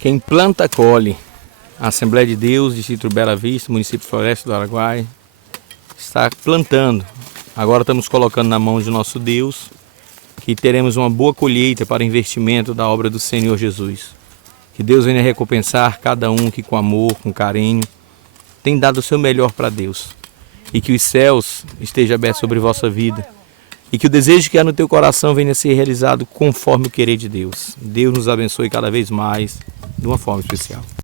Quem planta, colhe. A Assembleia de Deus, Distrito Bela Vista, município Floresta do Araguaia, está plantando. Agora estamos colocando na mão de nosso Deus que teremos uma boa colheita para investimento da obra do Senhor Jesus. Que Deus venha recompensar cada um que com amor, com carinho, tem dado o seu melhor para Deus. E que os céus estejam abertos sobre vossa vida. E que o desejo que há no teu coração venha a ser realizado conforme o querer de Deus. Deus nos abençoe cada vez mais, de uma forma especial.